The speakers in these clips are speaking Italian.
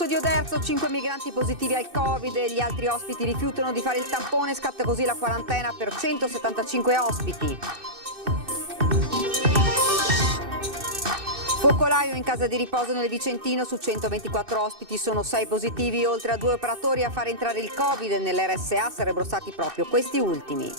Zanusso di Oderzo, 5 migranti positivi al Covid e gli altri ospiti rifiutano di fare il tampone, scatta così la quarantena per 175 ospiti. Focolaio in casa di riposo nel Vicentino, su 124 ospiti sono 6 positivi, oltre a 2 operatori a far entrare il Covid nell'RSA sarebbero stati proprio questi ultimi.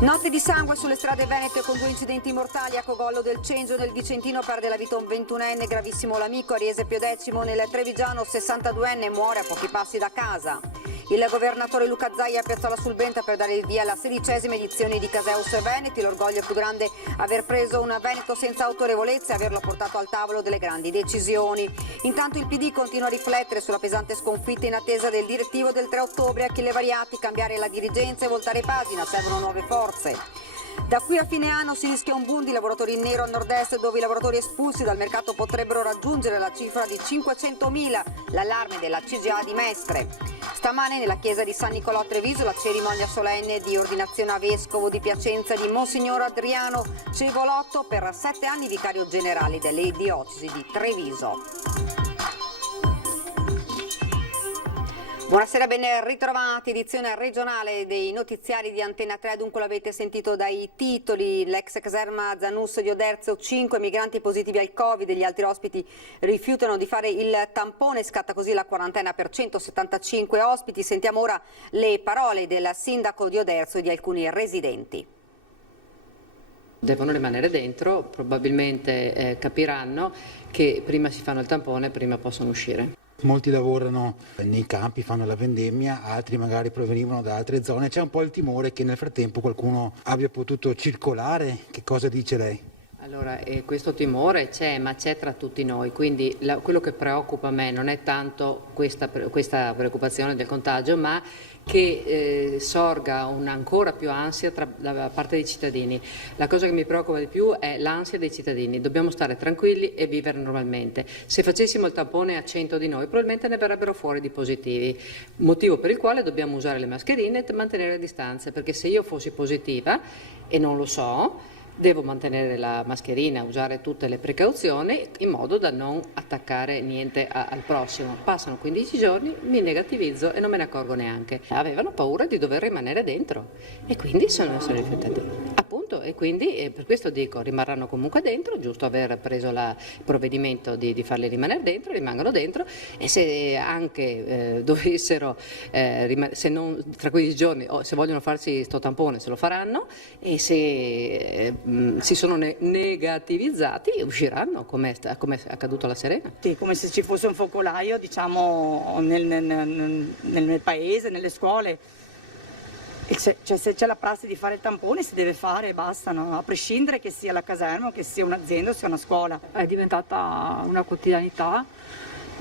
Notte di sangue sulle strade venete con 2 incidenti mortali. A Cogollo del Cengio nel Vicentino perde la vita un 21enne, gravissimo l'amico. A Riese Piodecimo nel Trevigiano 62enne muore a pochi passi da casa. Il governatore Luca Zaia piazzò la Sulbenta per dare il via alla 16ª edizione di Caseus Veneti. L'orgoglio più grande aver preso un Veneto senza autorevolezza e averlo portato al tavolo delle grandi decisioni. Intanto il PD continua a riflettere sulla pesante sconfitta in attesa del direttivo del 3 ottobre. Achille Variati, cambiare la dirigenza e voltare pagina, servono nuove forze. Da qui a fine anno si rischia un boom di lavoratori in nero al nord-est, dove i lavoratori espulsi dal mercato potrebbero raggiungere la cifra di 500.000, l'allarme della CGA di Mestre. Stamane nella chiesa di San Nicolò a Treviso la cerimonia solenne di ordinazione a vescovo di Piacenza di Monsignor Adriano Cevolotto, per 7 anni vicario generale delle diocesi di Treviso. Buonasera, ben ritrovati, edizione regionale dei notiziari di Antena 3. Dunque l'avete sentito dai titoli: l'ex caserma Zanusso di Oderzo, 5 migranti positivi al Covid, gli altri ospiti rifiutano di fare il tampone, scatta così la quarantena per 175 ospiti. Sentiamo ora le parole del sindaco di Oderzo e di alcuni residenti. Devono rimanere dentro, probabilmente capiranno che prima si fanno il tampone, prima possono uscire. Molti lavorano nei campi, fanno la vendemmia, altri magari provenivano da altre zone. C'è un po' il timore che nel frattempo qualcuno abbia potuto circolare. Che cosa dice lei? Allora, questo timore c'è, ma c'è tra tutti noi, quindi quello che preoccupa me non è tanto questa preoccupazione del contagio, ma che sorga un'ancora più ansia da parte dei cittadini. La cosa che mi preoccupa di più è l'ansia dei cittadini. Dobbiamo stare tranquilli e vivere normalmente. Se facessimo il tampone a 100 di noi, probabilmente ne verrebbero fuori di positivi, motivo per il quale dobbiamo usare le mascherine e mantenere le distanze, perché se io fossi positiva e non lo so, devo mantenere la mascherina, usare tutte le precauzioni in modo da non attaccare niente al prossimo. Passano 15 giorni, mi negativizzo e non me ne accorgo neanche. Avevano paura di dover rimanere dentro e quindi sono rifiutati. Appunto, e quindi per questo dico, rimarranno comunque dentro, giusto aver preso il provvedimento di farli rimanere dentro, rimangono dentro, e se anche dovessero, se non tra 15 giorni, se vogliono farsi sto tampone se lo faranno, e se si sono negativizzati usciranno, come è accaduto alla Serena. Sì, come se ci fosse un focolaio, diciamo, nel paese, nelle scuole. E se c'è la prassi di fare il tampone si deve fare e basta, no? A prescindere che sia la caserma, che sia un'azienda o sia una scuola. È diventata una quotidianità,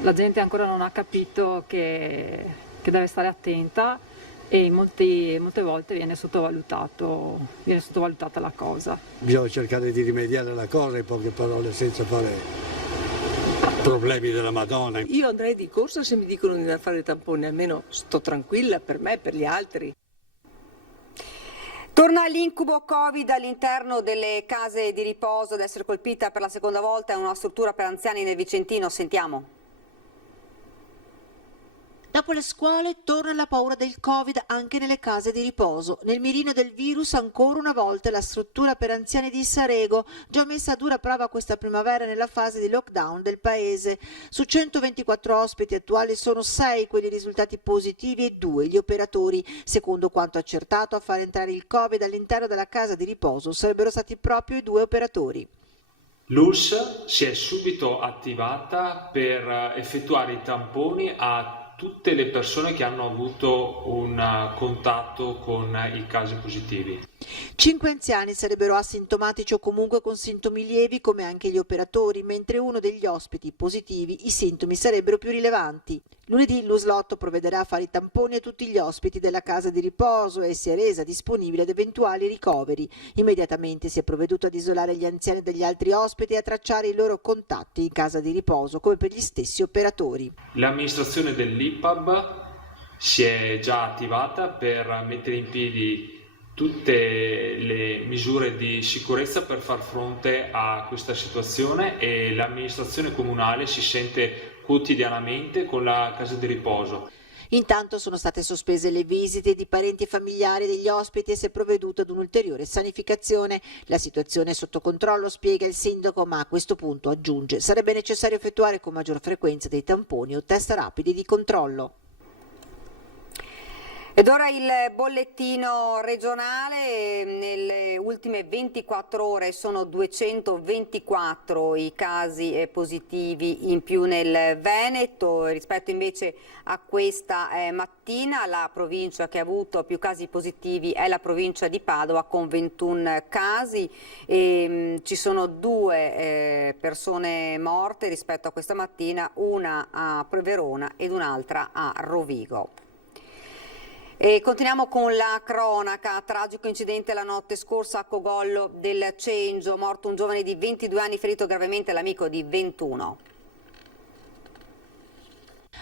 la gente ancora non ha capito che deve stare attenta, e molte volte viene sottovalutata la cosa. Bisogna cercare di rimediare alla cosa, in poche parole, senza fare problemi della Madonna. Io andrei di corsa se mi dicono di andare a fare il tampone, almeno sto tranquilla per me e per gli altri. Torna l'incubo Covid all'interno delle case di riposo. Ad essere colpita per la seconda volta è una struttura per anziani nel Vicentino. Sentiamo. Dopo le scuole torna la paura del Covid anche nelle case di riposo. Nel mirino del virus ancora una volta la struttura per anziani di Sarego, già messa a dura prova questa primavera nella fase di lockdown del paese. Su 124 ospiti attuali sono 6 quelli risultati positivi e 2 gli operatori. Secondo quanto accertato, a far entrare il Covid all'interno della casa di riposo sarebbero stati proprio i 2 operatori. L'ULSS si è subito attivata per effettuare i tamponi a tutte le persone che hanno avuto un contatto con i casi positivi. 5 anziani sarebbero asintomatici o comunque con sintomi lievi, come anche gli operatori, mentre uno degli ospiti positivi i sintomi sarebbero più rilevanti. Lunedì l'USL provvederà a fare i tamponi a tutti gli ospiti della casa di riposo e si è resa disponibile ad eventuali ricoveri. Immediatamente si è provveduto ad isolare gli anziani dagli altri ospiti e a tracciare i loro contatti in casa di riposo, come per gli stessi operatori. L'amministrazione dell'IPAB si è già attivata per mettere in piedi tutte le misure di sicurezza per far fronte a questa situazione, e l'amministrazione comunale si sente quotidianamente con la casa di riposo. Intanto sono state sospese le visite di parenti e familiari degli ospiti e si è provveduto ad un'ulteriore sanificazione. La situazione è sotto controllo, spiega il sindaco, ma a questo punto, aggiunge, sarebbe necessario effettuare con maggior frequenza dei tamponi o test rapidi di controllo. Ed ora il bollettino regionale. Nelle ultime 24 ore sono 224 i casi positivi in più nel Veneto, rispetto invece a questa mattina la provincia che ha avuto più casi positivi è la provincia di Padova con 21 casi e ci sono 2 persone morte rispetto a questa mattina, una a Verona ed un'altra a Rovigo. E continuiamo con la cronaca. Tragico incidente la notte scorsa a Cogollo del Cengio, morto un giovane di 22 anni, ferito gravemente l'amico di 21.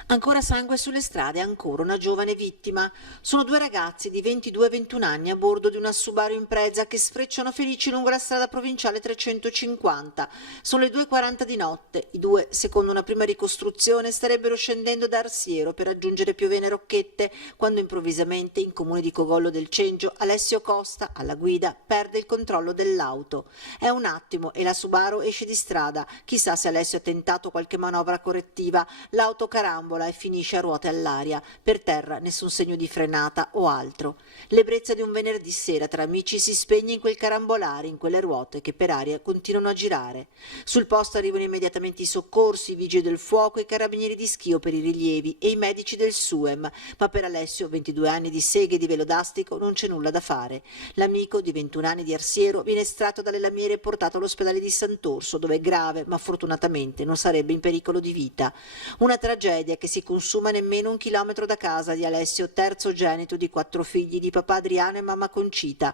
Ancora sangue sulle strade, ancora una giovane vittima. Sono 2 ragazzi di 22 e 21 anni a bordo di una Subaru Impreza che sfrecciano felici lungo la strada provinciale 350. Sono le 2:40 di notte. I 2, secondo una prima ricostruzione, starebbero scendendo da Arsiero per raggiungere Piovene Rocchette, quando improvvisamente, in comune di Cogollo del Cengio, Alessio Costa, alla guida, perde il controllo dell'auto. È un attimo e la Subaru esce di strada. Chissà se Alessio ha tentato qualche manovra correttiva. L'auto carambola e finisce a ruote all'aria. Per terra nessun segno di frenata o altro. L'ebbrezza di un venerdì sera tra amici si spegne in quel carambolare, in quelle ruote che per aria continuano a girare. Sul posto arrivano immediatamente i soccorsi, i vigili del fuoco, i carabinieri di Schio per i rilievi e i medici del SUEM, ma per Alessio, 22 anni di seghe e di velodastico, non c'è nulla da fare. L'amico di 21 anni di Arsiero viene estratto dalle lamiere e portato all'ospedale di Sant'Orso, dove è grave, ma fortunatamente non sarebbe in pericolo di vita. Una tragedia che si consuma nemmeno 1 chilometro da casa di Alessio, terzogenito di 4 figli di papà Adriano e mamma Concita.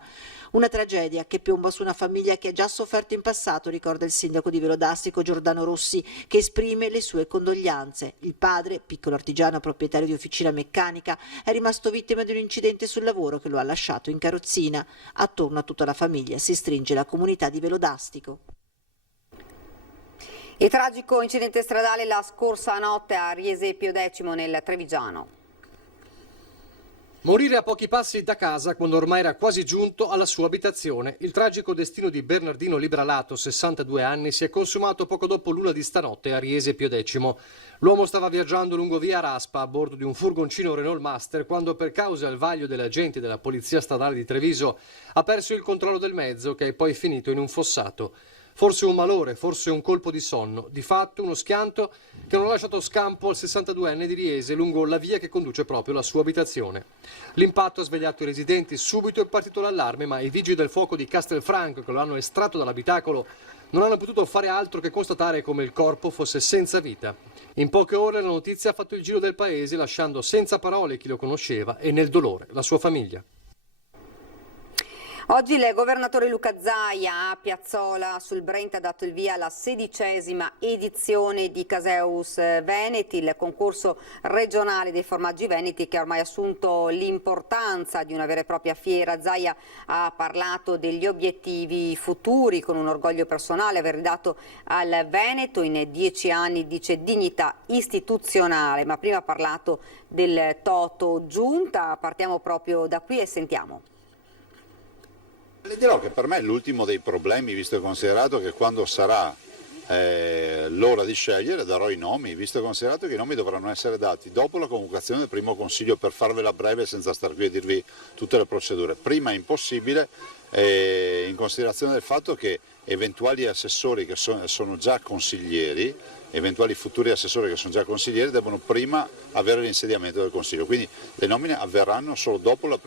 Una tragedia che piomba su una famiglia che ha già sofferto in passato, ricorda il sindaco di Velodastico Giordano Rossi, che esprime le sue condoglianze. Il padre, piccolo artigiano proprietario di officina meccanica, è rimasto vittima di un incidente sul lavoro che lo ha lasciato in carrozzina. Attorno a tutta la famiglia si stringe la comunità di Velodastico. Il tragico incidente stradale la scorsa notte a Riese Pio X nel Trevigiano. Morire a pochi passi da casa quando ormai era quasi giunto alla sua abitazione. Il tragico destino di Bernardino Libralato, 62 anni, si è consumato poco dopo l'1 di stanotte a Riese Pio X. L'uomo stava viaggiando lungo via Raspa a bordo di un furgoncino Renault Master quando, per causa al vaglio degli agenti della Polizia Stradale di Treviso, ha perso il controllo del mezzo, che è poi finito in un fossato. Forse un malore, forse un colpo di sonno, di fatto uno schianto che non ha lasciato scampo al 62enne di Riese lungo la via che conduce proprio alla sua abitazione. L'impatto ha svegliato i residenti, subito è partito l'allarme, ma i vigili del fuoco di Castelfranco, che lo hanno estratto dall'abitacolo, non hanno potuto fare altro che constatare come il corpo fosse senza vita. In poche ore la notizia ha fatto il giro del paese, lasciando senza parole chi lo conosceva e nel dolore la sua famiglia. Oggi il governatore Luca Zaia a Piazzola sul Brent ha dato il via alla 16ª edizione di Caseus Veneti, il concorso regionale dei formaggi veneti che ha ormai assunto l'importanza di una vera e propria fiera. Zaia ha parlato degli obiettivi futuri con un orgoglio personale aver dato al Veneto in 10 anni, dice, dignità istituzionale, ma prima ha parlato del Toto Giunta. Partiamo proprio da qui e sentiamo. Le dirò che per me è l'ultimo dei problemi, visto e considerato che quando sarà l'ora di scegliere darò i nomi, visto e considerato che i nomi dovranno essere dati dopo la convocazione del primo consiglio, per farvela breve senza star qui a dirvi tutte le procedure. Prima è impossibile, in considerazione del fatto che eventuali assessori che sono già consiglieri, eventuali futuri assessori che sono già consiglieri devono prima avere l'insediamento del Consiglio, quindi le nomine avverranno solo dopo il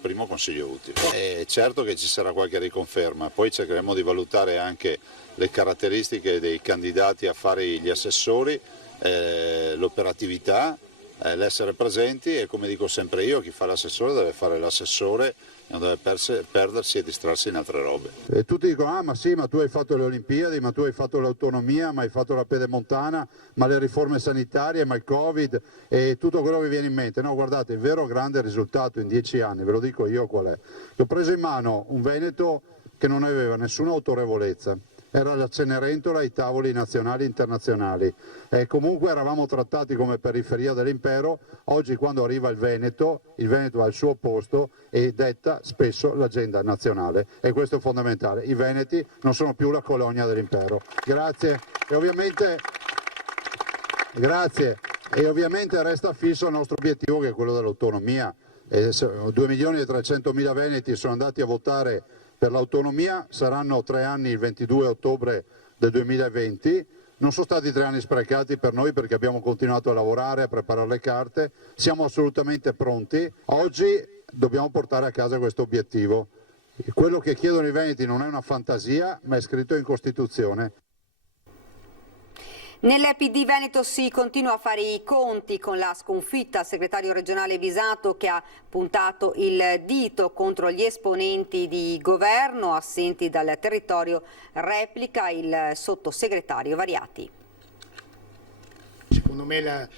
primo Consiglio utile. È certo che ci sarà qualche riconferma, poi cercheremo di valutare anche le caratteristiche dei candidati a fare gli assessori, l'operatività, l'essere presenti e, come dico sempre io, chi fa l'assessore deve fare l'assessore, non deve perdersi e distrarsi in altre robe. E tutti dicono, ma sì, ma tu hai fatto le Olimpiadi, ma tu hai fatto l'autonomia, ma hai fatto la pedemontana, ma le riforme sanitarie, ma il Covid e tutto quello che viene in mente. No, guardate, il vero grande risultato in 10 anni, ve lo dico io qual è. Ho preso in mano un Veneto che non aveva nessuna autorevolezza, era la Cenerentola ai tavoli nazionali e internazionali. Comunque eravamo trattati come periferia dell'impero. Oggi quando arriva il Veneto ha il suo posto e detta spesso l'agenda nazionale, e questo è fondamentale. I veneti non sono più la colonia dell'impero. Grazie. E ovviamente resta fisso il nostro obiettivo, che è quello dell'autonomia. 2.300.000 veneti sono andati a votare per l'autonomia, saranno 3 anni il 22 ottobre del 2020. Non sono stati 3 anni sprecati per noi, perché abbiamo continuato a lavorare, a preparare le carte, siamo assolutamente pronti. Oggi dobbiamo portare a casa questo obiettivo. Quello che chiedono i veneti non è una fantasia, ma è scritto in Costituzione. Nel PD Veneto si continua a fare i conti con la sconfitta al segretario regionale Visato, che ha puntato il dito contro gli esponenti di governo assenti dal territorio. Replica il sottosegretario Variati. Secondo me la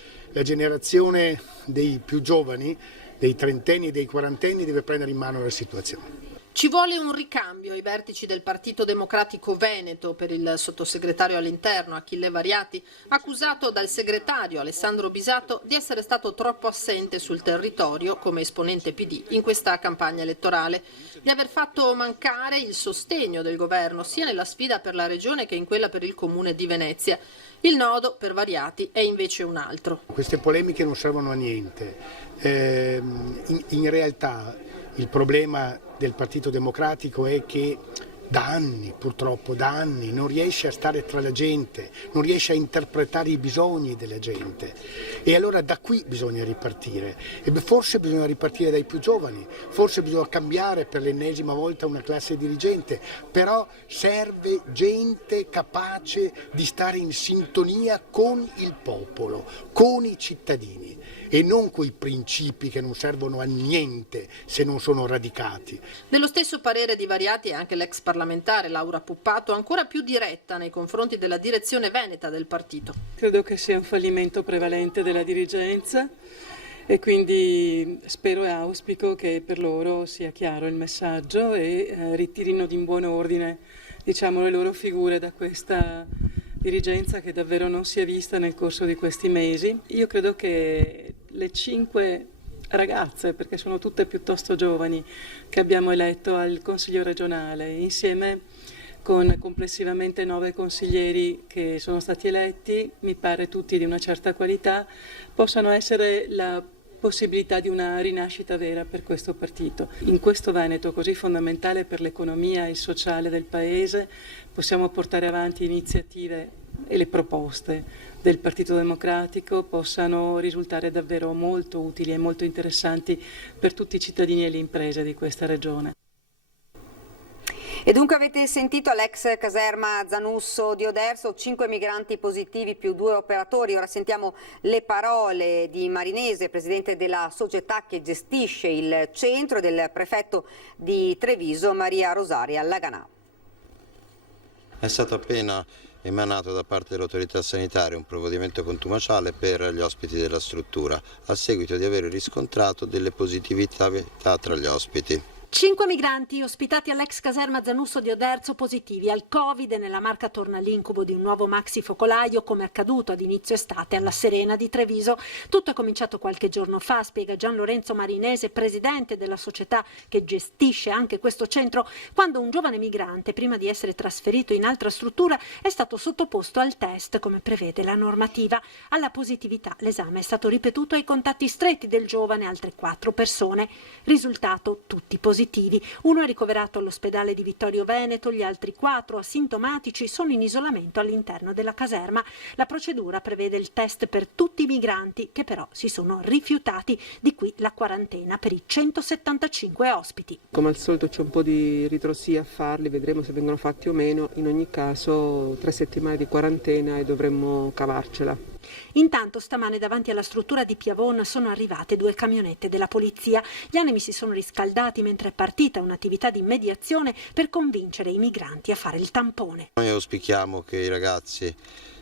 generazione dei più giovani, dei trentenni e dei quarantenni, deve prendere in mano la situazione. Ci vuole un ricambio ai vertici del Partito Democratico Veneto per il sottosegretario all'interno Achille Variati, accusato dal segretario Alessandro Bisato di essere stato troppo assente sul territorio come esponente PD in questa campagna elettorale, di aver fatto mancare il sostegno del governo sia nella sfida per la regione che in quella per il comune di Venezia. Il nodo per Variati è invece un altro. Queste polemiche non servono a niente. In realtà il problema del Partito Democratico è che da anni, purtroppo da anni, non riesce a stare tra la gente, non riesce a interpretare i bisogni della gente, e allora da qui bisogna ripartire, e forse bisogna ripartire dai più giovani, forse bisogna cambiare per l'ennesima volta una classe dirigente, però serve gente capace di stare in sintonia con il popolo, con i cittadini, e non coi principi che non servono a niente se non sono radicati. Dello stesso parere di Variati è anche l'ex parlamentare Laura Puppato, ancora più diretta nei confronti della direzione veneta del partito. Credo che sia un fallimento prevalente della dirigenza, e quindi spero e auspico che per loro sia chiaro il messaggio e ritirino in buon ordine, le loro figure da questa dirigenza che davvero non si è vista nel corso di questi mesi. Io credo che le 5 ragazze, perché sono tutte piuttosto giovani, che abbiamo eletto al Consiglio regionale, insieme con complessivamente 9 consiglieri che sono stati eletti, mi pare tutti di una certa qualità, possano essere la possibilità di una rinascita vera per questo partito. In questo Veneto così fondamentale per l'economia e il sociale del Paese possiamo portare avanti iniziative e le proposte del Partito Democratico possano risultare davvero molto utili e molto interessanti per tutti i cittadini e le imprese di questa regione. E dunque avete sentito all'ex caserma Zanusso di Oderzo, 5 migranti positivi più 2 operatori. Ora sentiamo le parole di Marinese, presidente della società che gestisce il centro, e del prefetto di Treviso, Maria Rosaria Laganà. È stato appena emanato da parte dell'autorità sanitaria un provvedimento contumaciale per gli ospiti della struttura, a seguito di aver riscontrato delle positività tra gli ospiti. 5 migranti ospitati all'ex caserma Zanusso di Oderzo positivi al Covid, e nella Marca torna l'incubo di un nuovo maxi focolaio, come accaduto ad inizio estate alla Serena di Treviso. Tutto è cominciato qualche giorno fa, spiega Gian Lorenzo Marinese, presidente della società che gestisce anche questo centro, quando un giovane migrante, prima di essere trasferito in altra struttura, è stato sottoposto al test, come prevede la normativa. Alla positività l'esame è stato ripetuto ai contatti stretti del giovane, altre 4 persone. Risultato: tutti positivi. Uno è ricoverato all'ospedale di Vittorio Veneto, gli altri 4 asintomatici sono in isolamento all'interno della caserma. La procedura prevede il test per tutti i migranti, che però si sono rifiutati, di qui la quarantena per i 175 ospiti. Come al solito c'è un po' di ritrosia a farli, vedremo se vengono fatti o meno. In ogni caso 3 settimane di quarantena e dovremmo cavarcela. Intanto stamane davanti alla struttura di Piavon sono arrivate 2 camionette della polizia. Gli animi si sono riscaldati mentre è partita un'attività di mediazione per convincere i migranti a fare il tampone. Noi auspichiamo che i ragazzi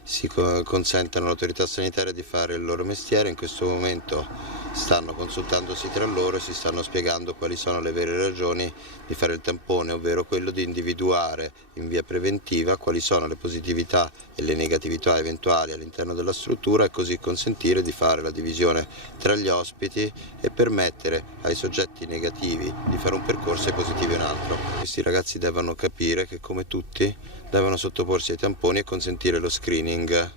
si consentano all'autorità sanitaria di fare il loro mestiere. In questo momento stanno consultandosi tra loro e si stanno spiegando quali sono le vere ragioni di fare il tampone, ovvero quello di individuare in via preventiva quali sono le positività e le negatività eventuali all'interno della struttura e così consentire di fare la divisione tra gli ospiti e permettere ai soggetti negativi di fare un percorso e ai positivi un altro. Questi ragazzi devono capire che, come tutti, devono sottoporsi ai tamponi e consentire lo screening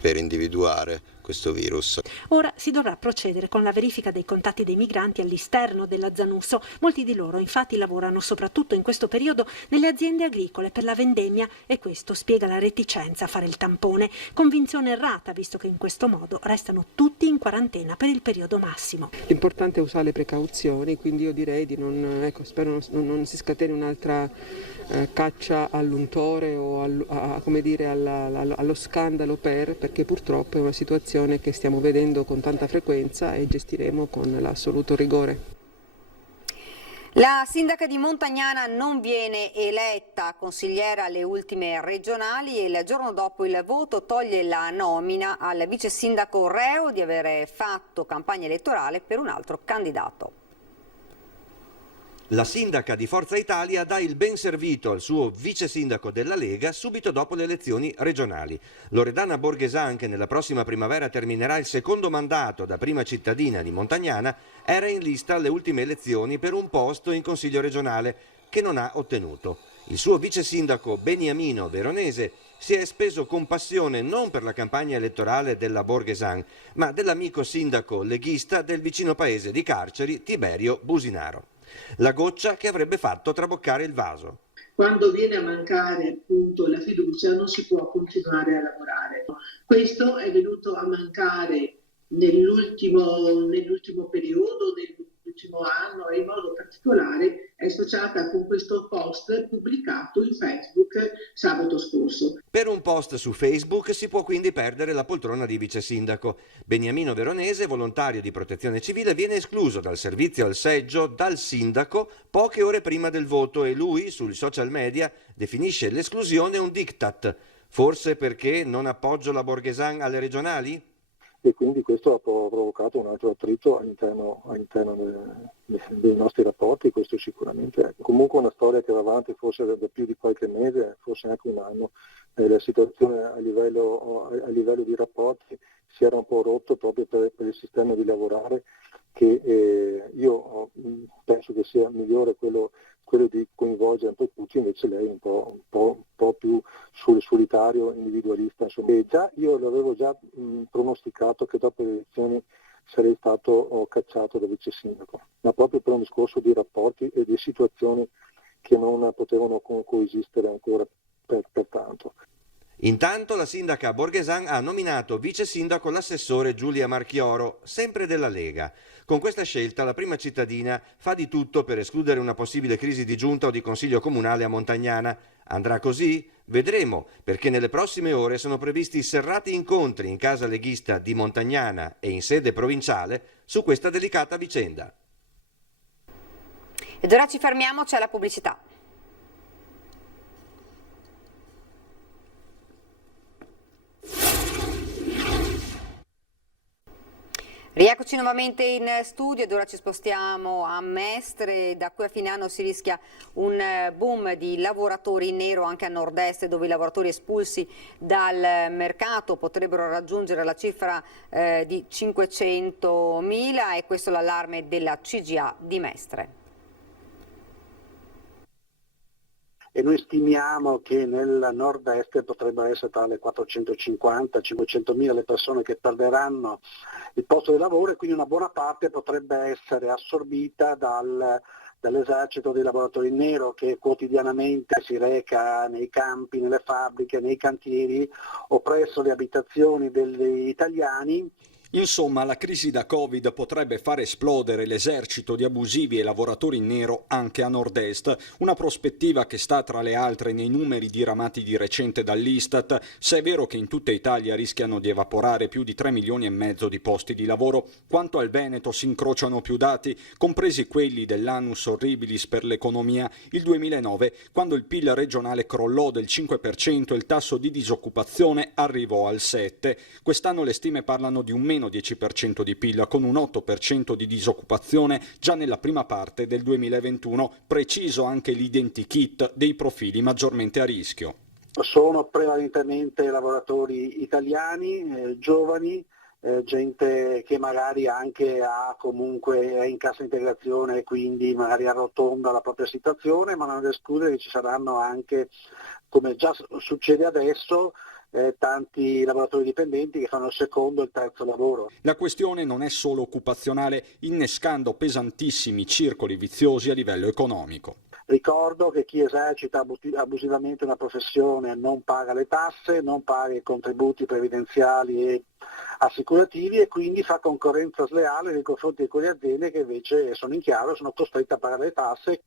per individuare questo virus. Ora si dovrà procedere con la verifica dei contatti dei migranti all'esterno della Zanusso. Molti di loro infatti lavorano soprattutto in questo periodo nelle aziende agricole per la vendemmia e questo spiega la reticenza a fare il tampone. Convinzione errata, visto che in questo modo restano tutti in quarantena per il periodo massimo. L'importante è usare le precauzioni, quindi io direi di spero non si scateni un'altra caccia all'untore o allo scandalo perché purtroppo è una situazione che stiamo vedendo con tanta frequenza e gestiremo con l'assoluto rigore. La sindaca di Montagnana non viene eletta consigliera alle ultime regionali e il giorno dopo il voto toglie la nomina al vice sindaco reo di avere fatto campagna elettorale per un altro candidato. La sindaca di Forza Italia dà il ben servito al suo vice sindaco della Lega subito dopo le elezioni regionali. Loredana Borghesan, che nella prossima primavera terminerà il secondo mandato da prima cittadina di Montagnana, era in lista alle ultime elezioni per un posto in Consiglio regionale che non ha ottenuto. Il suo vice sindaco Beniamino Veronese si è speso con passione non per la campagna elettorale della Borghesan, ma dell'amico sindaco leghista del vicino paese di Carceri, Tiberio Businaro. La goccia che avrebbe fatto traboccare il vaso. Quando viene a mancare appunto la fiducia non si può continuare a lavorare. Questo è venuto a mancare nell'ultimo periodo, nell'ultimo anno e in modo particolare è associata con questo post pubblicato in Facebook sabato scorso. Per un post su Facebook si può quindi perdere la poltrona di vice sindaco. Beniamino Veronese, volontario di protezione civile, viene escluso dal servizio al seggio dal sindaco poche ore prima del voto e lui, sui social media, definisce l'esclusione un diktat. Forse perché non appoggio la Borghesan alle regionali? E quindi questo ha provocato un altro attrito all'interno dei nostri rapporti, questo sicuramente è comunque una storia che va avanti forse da più di qualche mese, forse anche un anno. La situazione a livello di rapporti si era un po' rotto proprio per il sistema di lavorare che io penso che sia migliore quello di coinvolgere un po' tutti, invece lei è un po' più sul solitario individualista. Insomma. E già io l'avevo già pronosticato che dopo le elezioni sarei stato cacciato da vice sindaco, ma proprio per un discorso di rapporti e di situazioni che non potevano coesistere ancora per tanto. Intanto la sindaca Borghesan ha nominato vice sindaco l'assessore Giulia Marchioro, sempre della Lega. Con questa scelta la prima cittadina fa di tutto per escludere una possibile crisi di giunta o di consiglio comunale a Montagnana. Andrà così? Vedremo, perché nelle prossime ore sono previsti serrati incontri in casa leghista di Montagnana e in sede provinciale su questa delicata vicenda. Ed ora ci fermiamo, c'è la pubblicità. Rieccoci nuovamente in studio ed ora ci spostiamo a Mestre. Da qui a fine anno si rischia un boom di lavoratori in nero anche a nord-est, dove i lavoratori espulsi dal mercato potrebbero raggiungere la cifra di 500.000 e questo è l'allarme della CGA di Mestre. E noi stimiamo che nel nord-est potrebbero essere tra le 450-500.000 le persone che perderanno il posto di lavoro e quindi una buona parte potrebbe essere assorbita dall'esercito dei lavoratori in nero che quotidianamente si reca nei campi, nelle fabbriche, nei cantieri o presso le abitazioni degli italiani. Insomma, la crisi da Covid potrebbe far esplodere l'esercito di abusivi e lavoratori in nero anche a nord-est, una prospettiva che sta tra le altre nei numeri diramati di recente dall'Istat, se è vero che in tutta Italia rischiano di evaporare più di 3,5 milioni di posti di lavoro. Quanto al Veneto si incrociano più dati, compresi quelli dell'annus horribilis per l'economia, il 2009, quando il PIL regionale crollò del 5% e il tasso di disoccupazione arrivò al 7%. Quest'anno le stime parlano di un meno 10% di PIL, con un 8% di disoccupazione già nella prima parte del 2021, preciso anche l'identikit dei profili maggiormente a rischio. Sono prevalentemente lavoratori italiani, giovani, gente che magari anche è in cassa integrazione e quindi magari arrotonda la propria situazione, ma non esclude che ci saranno anche, come già succede adesso, tanti lavoratori dipendenti che fanno il secondo e il terzo lavoro. La questione non è solo occupazionale, innescando pesantissimi circoli viziosi a livello economico. Ricordo che chi esercita abusivamente una professione non paga le tasse, non paga i contributi previdenziali e assicurativi e quindi fa concorrenza sleale nei confronti di quelle aziende che invece sono in chiaro, sono costrette a pagare le tasse.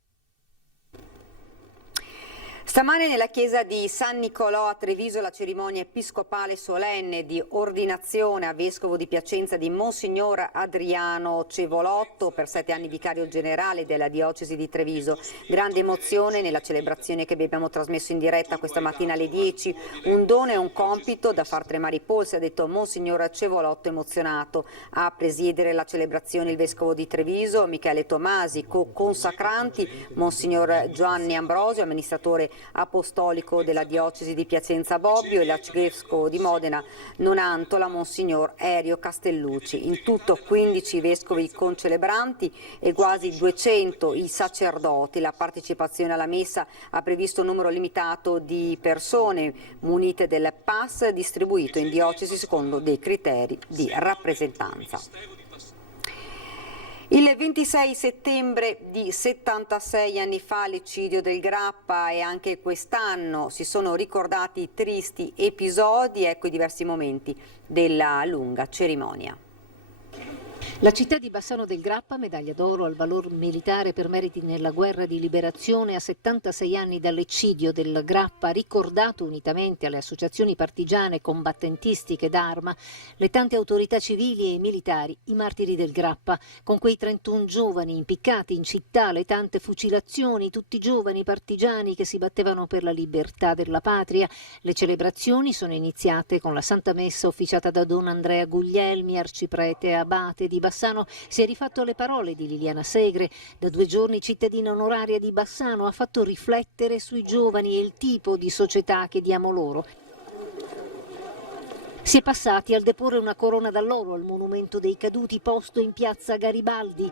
Stamane nella chiesa di San Nicolò a Treviso la cerimonia episcopale solenne di ordinazione a vescovo di Piacenza di Monsignor Adriano Cevolotto, per 7 anni vicario generale della diocesi di Treviso. Grande emozione nella celebrazione che vi abbiamo trasmesso in diretta questa mattina alle 10. Un dono e un compito da far tremare i polsi, ha detto Monsignor Cevolotto emozionato. A presiedere la celebrazione il vescovo di Treviso, Michele Tomasi, co-consacranti, Monsignor Giovanni Ambrosio, amministratore apostolico della diocesi di Piacenza Bobbio, e l'arcivescovo di Modena Nonantola, Monsignor Erio Castellucci. In tutto 15 vescovi concelebranti e quasi 200 i sacerdoti. La partecipazione alla messa ha previsto un numero limitato di persone munite del pass distribuito in diocesi secondo dei criteri di rappresentanza. Il 26 settembre di 76 anni fa l'eccidio del Grappa, e anche quest'anno si sono ricordati tristi episodi, ecco i diversi momenti della lunga cerimonia. La città di Bassano del Grappa, medaglia d'oro al valor militare per meriti nella guerra di liberazione, a 76 anni dall'eccidio del Grappa, ricordato unitamente alle associazioni partigiane combattentistiche d'arma, le tante autorità civili e militari, i martiri del Grappa, con quei 31 giovani impiccati in città, le tante fucilazioni, tutti giovani partigiani che si battevano per la libertà della patria. Le celebrazioni sono iniziate con la Santa Messa officiata da Don Andrea Guglielmi, arciprete e abate di Bassano. Si è rifatto le parole di Liliana Segre, da 2 giorni cittadina onoraria di Bassano, ha fatto riflettere sui giovani e il tipo di società che diamo loro. Si è passati al deporre una corona d'alloro al monumento dei caduti posto in piazza Garibaldi.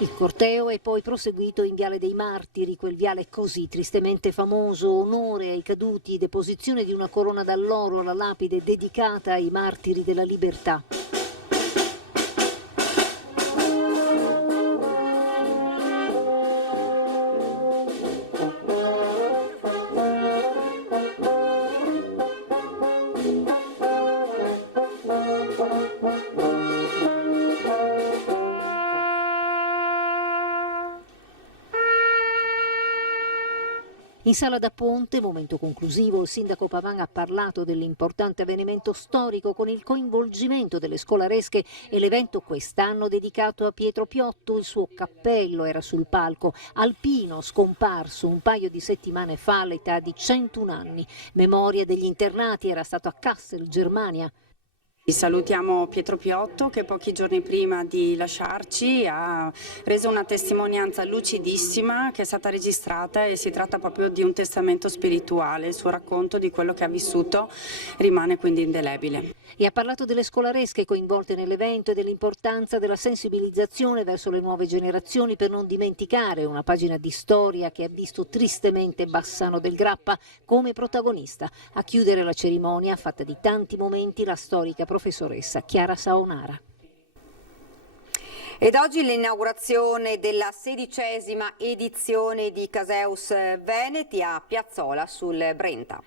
Il corteo è poi proseguito in Viale dei Martiri, quel viale così tristemente famoso, onore ai caduti, deposizione di una corona d'alloro alla lapide dedicata ai martiri della libertà. In Sala da Ponte, momento conclusivo, il sindaco Pavan ha parlato dell'importante avvenimento storico con il coinvolgimento delle scolaresche e l'evento quest'anno dedicato a Pietro Piotto. Il suo cappello era sul palco. Alpino, scomparso un paio di settimane fa all'età di 101 anni. Memoria degli internati, era stato a Kassel, Germania. Salutiamo Pietro Piotto che pochi giorni prima di lasciarci ha reso una testimonianza lucidissima che è stata registrata e si tratta proprio di un testamento spirituale. Il suo racconto di quello che ha vissuto rimane quindi indelebile. E ha parlato delle scolaresche coinvolte nell'evento e dell'importanza della sensibilizzazione verso le nuove generazioni per non dimenticare una pagina di storia che ha visto tristemente Bassano del Grappa come protagonista. A chiudere la cerimonia, fatta di tanti momenti, la storica professoressa Chiara Saonara. Ed oggi l'inaugurazione della 16ª edizione di Caseus Veneti a Piazzola sul Brenta.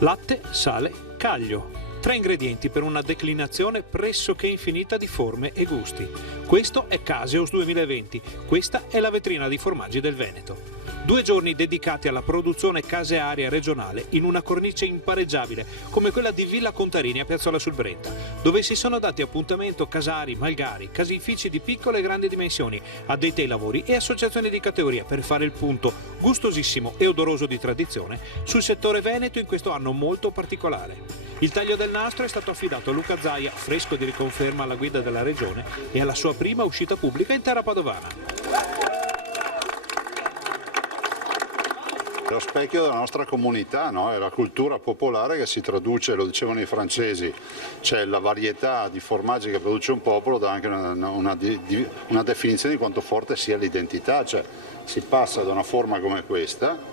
Latte, sale, caglio. 3 ingredienti per una declinazione pressoché infinita di forme e gusti. Questo è Caseus 2020. Questa è la vetrina di formaggi del Veneto. 2 giorni dedicati alla produzione casearia regionale in una cornice impareggiabile come quella di Villa Contarini a Piazzola sul Brenta, dove si sono dati appuntamento casari, malgari, caseifici di piccole e grandi dimensioni, addetti ai lavori e associazioni di categoria per fare il punto gustosissimo e odoroso di tradizione sul settore veneto in questo anno molto particolare. Il taglio del nastro è stato affidato a Luca Zaia, fresco di riconferma alla guida della regione e alla sua prima uscita pubblica in terra padovana. Lo specchio della nostra comunità, no? È la cultura popolare che si traduce, lo dicevano i francesi, cioè la varietà di formaggi che produce un popolo dà anche una definizione di quanto forte sia l'identità, cioè si passa da una forma come questa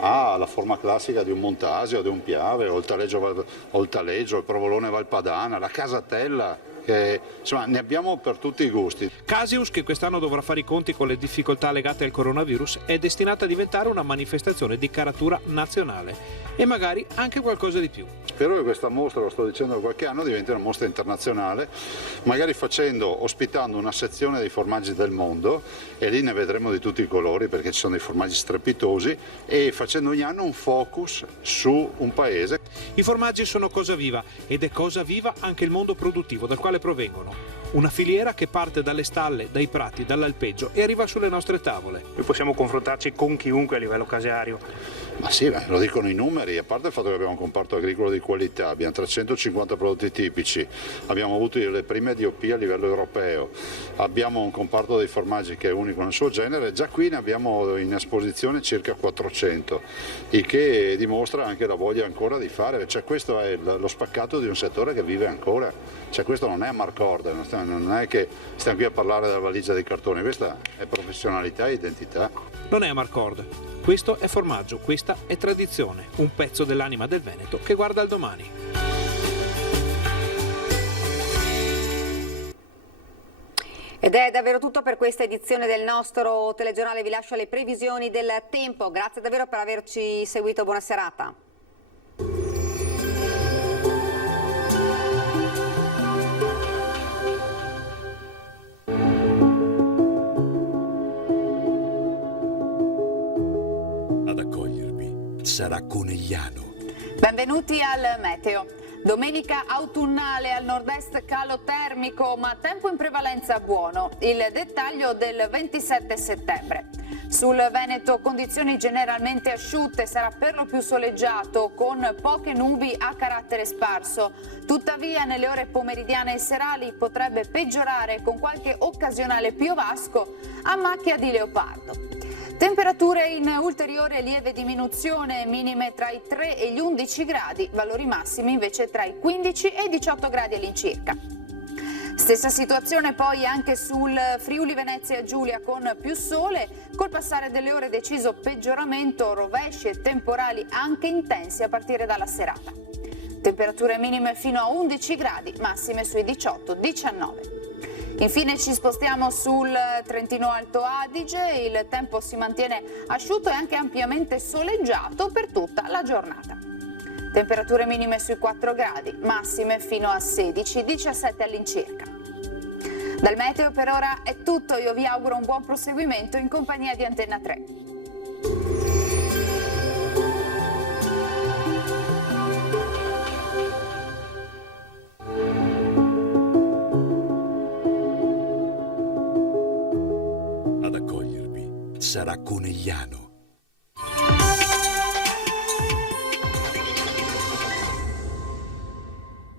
alla forma classica di un Montasio, di un Piave, o il Taleggio, il Provolone Valpadana, la Casatella. Che, insomma, ne abbiamo per tutti i gusti. Caseus, che quest'anno dovrà fare i conti con le difficoltà legate al coronavirus, è destinata a diventare una manifestazione di caratura nazionale e magari anche qualcosa di più. Spero che questa mostra, lo sto dicendo da qualche anno, diventi una mostra internazionale, magari ospitando una sezione dei formaggi del mondo, e lì ne vedremo di tutti i colori perché ci sono dei formaggi strepitosi, e facendo ogni anno un focus su un paese. I formaggi sono cosa viva ed è cosa viva anche il mondo produttivo dal quale provengono. Una filiera che parte dalle stalle, dai prati, dall'alpeggio e arriva sulle nostre tavole. Noi possiamo confrontarci con chiunque a livello caseario. Ma sì, lo dicono i numeri, a parte il fatto che abbiamo un comparto agricolo di qualità, abbiamo 350 prodotti tipici, abbiamo avuto le prime DOP a livello europeo, abbiamo un comparto dei formaggi che è unico nel suo genere, già qui ne abbiamo in esposizione circa 400, il che dimostra anche la voglia ancora di fare, cioè questo è lo spaccato di un settore che vive ancora, cioè questo non è Amarcord, non è che stiamo qui a parlare della valigia dei cartoni, questa è professionalità e identità. Non è Amarcord, questo è formaggio, questa è tradizione, un pezzo dell'anima del Veneto che guarda al domani. Ed è davvero tutto per questa edizione del nostro telegiornale, vi lascio le previsioni del tempo, grazie davvero per averci seguito, buona serata. Ad accogliervi sarà Conegliano. Benvenuti al meteo. Domenica autunnale al nord-est calo termico, ma tempo in prevalenza buono. Il dettaglio del 27 settembre. Sul Veneto condizioni generalmente asciutte, sarà per lo più soleggiato con poche nubi a carattere sparso. Tuttavia nelle ore pomeridiane e serali potrebbe peggiorare con qualche occasionale piovasco a macchia di leopardo. Temperature in ulteriore lieve diminuzione, minime tra i 3 e gli 11 gradi, valori massimi invece tra i 15 e i 18 gradi all'incirca. Stessa situazione poi anche sul Friuli Venezia Giulia con più sole, col passare delle ore deciso peggioramento, rovesci e temporali anche intensi a partire dalla serata. Temperature minime fino a 11 gradi, massime sui 18-19. Infine ci spostiamo sul Trentino Alto Adige, il tempo si mantiene asciutto e anche ampiamente soleggiato per tutta la giornata. Temperature minime sui 4 gradi, massime fino a 16-17 all'incirca. Dal meteo per ora è tutto, io vi auguro un buon proseguimento in compagnia di Antenna 3. Ad accogliervi sarà Conegliano.